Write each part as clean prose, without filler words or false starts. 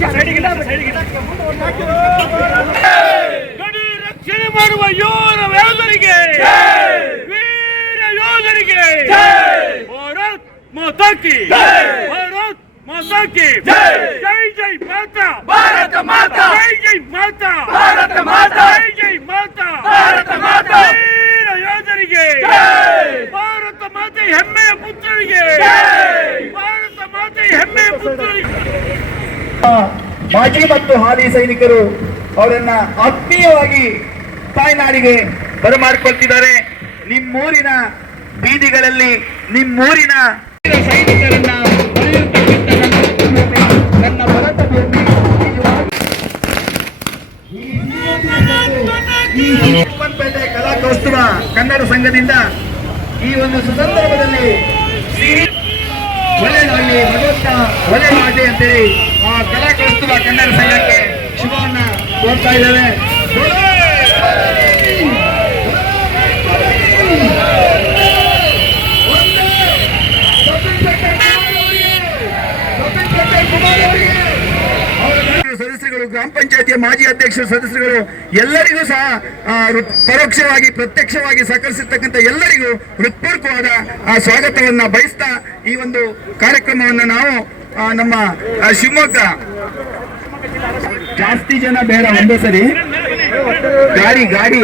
ಗಡಿ ರಕ್ಷಣೆ ಮಾಡುವ ಯೋಧರಿಗೆ, ವೀರ ಯೋಧರಿಗೆ ಭಾರತ್ ಮಾತಾ ಕಿ, ಭಾರತ್ ಮಾತಾ ಕಿ ಜೈ, ಜೈ ಮಾತಾ ಭಾರತ ಮಾತಾ, ಜೈ ಮಾತಾ ಭಾರತ ಮಾತಾ, ಜೈ ಮಾತಾ ಭಾರತ ಮಾತಾ, ವೀರ ಯೋಧರಿಗೆ, ಭಾರತ ಮಾತೆ ಹೆಮ್ಮೆಯ ಪುತ್ರರಿಗೆ, ಭಾರತ ಮಾತೆ ಹೆಮ್ಮೆಯ ಪುತ್ರರಿಗೆ. ಮಾಜಿ ಮತ್ತು ಹಾಲಿ ಸೈನಿಕರು ಅವರನ್ನ ಆತ್ಮೀಯವಾಗಿ ತಾಯ್ನಾಡಿಗೆ ಬರಮಾಡಿಕೊಳ್ತಿದ್ದಾರೆ. ನಿಮ್ಮೂರಿನ ಬೀದಿಗಳಲ್ಲಿ ನಿಮ್ಮೂರಿನ ಸೈನಿಕರನ್ನ ನನ್ನ ಭರತ ಭೂಮಿ ಪೇಟೆ ಕಲಾ ಕೌಸ್ತುಭ ಕನ್ನಡ ಸಂಘದಿಂದ ಈ ಒಂದು ಸುಸಂದರ್ಭದಲ್ಲಿ ಒಳ್ಳೆಯದಾಗಲಿ, ಭಗವಂತ ಒಳ್ಳೆ ಮಾಡಲಿ ಅಂತೇಳಿ ಆ ಕಲಾ ಕೌಸ್ತುಭ ಕನ್ನಡ ಸಂಘಕ್ಕೆ ಶುಭವನ್ನ ಕೋರ್ತಾ ಇದ್ದೇವೆ. ಸದಸ್ಯರುಗಳು, ಗ್ರಾಮ ಪಂಚಾಯತಿಯ ಮಾಜಿ ಅಧ್ಯಕ್ಷರು, ಸದಸ್ಯರುಗಳು ಎಲ್ಲರಿಗೂ ಸಹ ಪರೋಕ್ಷವಾಗಿ ಪ್ರತ್ಯಕ್ಷವಾಗಿ ಸಹಕರಿಸಿರ್ತಕ್ಕಂಥ ಎಲ್ಲರಿಗೂ ಹೃತ್ಪೂರ್ವಕವಾದ ಸ್ವಾಗತವನ್ನ ಬಯಸ್ತಾ ಈ ಒಂದು ಕಾರ್ಯಕ್ರಮವನ್ನು ನಾವು ನಮ್ಮ ಶಿವಮೊಗ್ಗ ಜಾಸ್ತಿ ಜನ ಬೇಡ, ಒಂದೇ ಸರಿ ಗಾಡಿ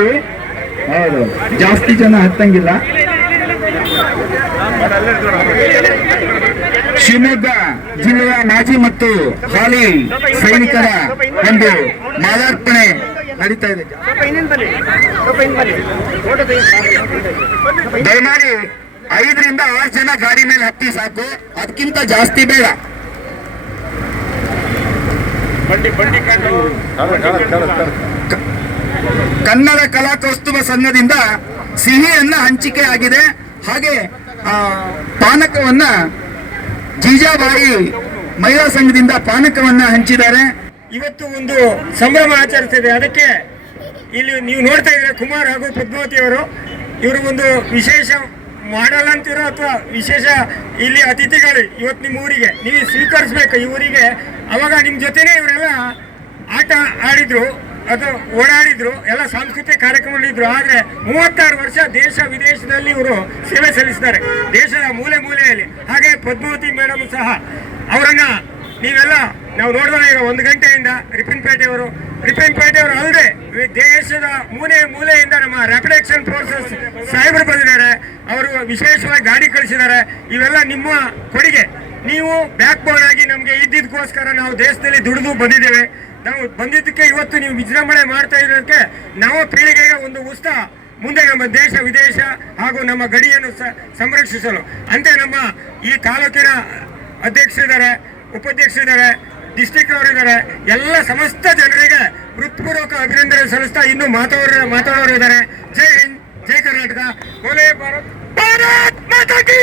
ಹೌದು ಜಾಸ್ತಿ ಜನ ಹತ್ತಂಗಿಲ್ಲ. ಶಿವಮೊಗ್ಗ ಜಿಲ್ಲೆಯ ಮಾಜಿ ಮತ್ತು ಹಾಲಿ ಸೈನಿಕರ ಒಂದು ಮಾಲಾರ್ಪಣೆ ನಡೀತಾ ಇದೆ. ದಯಮಾಡಿ 5 ರಿಂದ 6 ಜನ ಗಾಡಿ ಮೇಲೆ ಹತ್ತಿ ಸಾಕು, ಅದಕ್ಕಿಂತ ಜಾಸ್ತಿ ಬೇಡ. ಕನ್ನಡ ಕಲಾ ಕೌಸ್ತುಭ ಸಂಘದಿಂದ ಸಿಹಿಯನ್ನ ಹಂಚಿಕೆ ಆಗಿದೆ. ಹಾಗೆ ಪಾನಕವನ್ನ ಜೀಜಾಬಾಯಿ ಮಹಿಳಾ ಸಂಘದಿಂದ ಪಾನಕವನ್ನ ಹಂಚಿದ್ದಾರೆ. ಇವತ್ತು ಒಂದು ಸಂಭ್ರಮ ಆಚರಿಸ್ತಿದೆ. ಅದಕ್ಕೆ ಇಲ್ಲಿ ನೀವು ನೋಡ್ತಾ ಇದ್ರೆ ಕುಮಾರ್ ಹಾಗೂ ಪದ್ಮಾವತಿ ಅವರು, ಇವರು ಒಂದು ವಿಶೇಷ ಮಾಡಲ್ ಅಂತಿರೋ ಅಥವಾ ವಿಶೇಷ ಇಲ್ಲಿ ಅತಿಥಿಗಳು ಇವತ್ತು ನಿಮ್ಮ ಊರಿಗೆ ನೀವು ಸ್ವೀಕರಿಸ್ಬೇಕು. ಈ ಊರಿಗೆ ಅವಾಗ ನಿಮ್ಮ ಜೊತೆನೇ ಇವರೆಲ್ಲ ಆಟ ಆಡಿದ್ರು ಅಥವಾ ಓಡಾಡಿದ್ರು, ಎಲ್ಲ ಸಾಂಸ್ಕೃತಿಕ ಕಾರ್ಯಕ್ರಮಗಳಿದ್ರು. ಆದರೆ 36 ವರ್ಷ ದೇಶ ವಿದೇಶದಲ್ಲಿ ಇವರು ಸೇವೆ ಸಲ್ಲಿಸಿದ್ದಾರೆ, ದೇಶದ ಮೂಲೆ ಮೂಲೆಯಲ್ಲಿ. ಹಾಗೆ ಪದ್ಮಾವತಿ ಮೇಡಮ್ ಸಹ ಅವರನ್ನ ನೀವೆಲ್ಲ ನಾವು ನೋಡಿದ್ರೆ ಈಗ 1 ಗಂಟೆಯಿಂದ ರಿಪ್ಪನ್ಪೇಟೆಯವರು ಅಲ್ಲದೆ ದೇಶದ ಮೂಲೆಯಿಂದ ನಮ್ಮ ರ್ಯಾಪಿಡ್ ಆಕ್ಷನ್ ಫೋರ್ಸಸ್ ಸಾಹೇಬರು ಬಂದಿದ್ದಾರೆ. ಅವರು ವಿಶೇಷವಾಗಿ ಗಾಡಿ ಕಳಿಸಿದ್ದಾರೆ. ಇವೆಲ್ಲ ನಿಮ್ಮ ಕೊಡುಗೆ. ನೀವು ಬ್ಯಾಕ್ ಬೋನ್ ಆಗಿ ನಮಗೆ ಇದ್ದಿದ್ದಕ್ಕೋಸ್ಕರ ನಾವು ದೇಶದಲ್ಲಿ ದುಡಿದು ಬಂದಿದ್ದೇವೆ. ನಾವು ಬಂದಿದ್ದಕ್ಕೆ ಇವತ್ತು ನೀವು ವಿಜೃಂಭಣೆ ಮಾಡ್ತಾ ಇರೋದಕ್ಕೆ ನಾವು ಪೀಳಿಗೆಗೆ ಒಂದು ಉತ್ಸಾಹ, ಮುಂದೆ ನಮ್ಮ ದೇಶ ವಿದೇಶ ಹಾಗೂ ನಮ್ಮ ಗಡಿಯನ್ನು ಸಂರಕ್ಷಿಸಲು ಅಂತ ನಮ್ಮ ಈ ತಾಲೂಕಿನ ಅಧ್ಯಕ್ಷರಿದ್ದಾರೆ, ಉಪಾಧ್ಯಕ್ಷರಿದ್ದಾರೆ, ಡಿಸ್ಟ್ರಿಕ್ಟ್ ಅವರಿದ್ದಾರೆ, ಎಲ್ಲ ಸಮಸ್ತ ಜನರಿಗೆ ಹೃತ್ಪೂರ್ವಕ ಅಭಿನಂದನೆ ಸಲ್ಲಿಸ್ತಾ ಇನ್ನೂ ಮಾತಾಡೋರು ಇದ್ದಾರೆ. ಜೈ ಹಿಂದ್, ಜೈ ಕರ್ನಾಟಕ, ಬೋಲೆ ಭಾರತ್ ಮಾತಾ ಕಿ.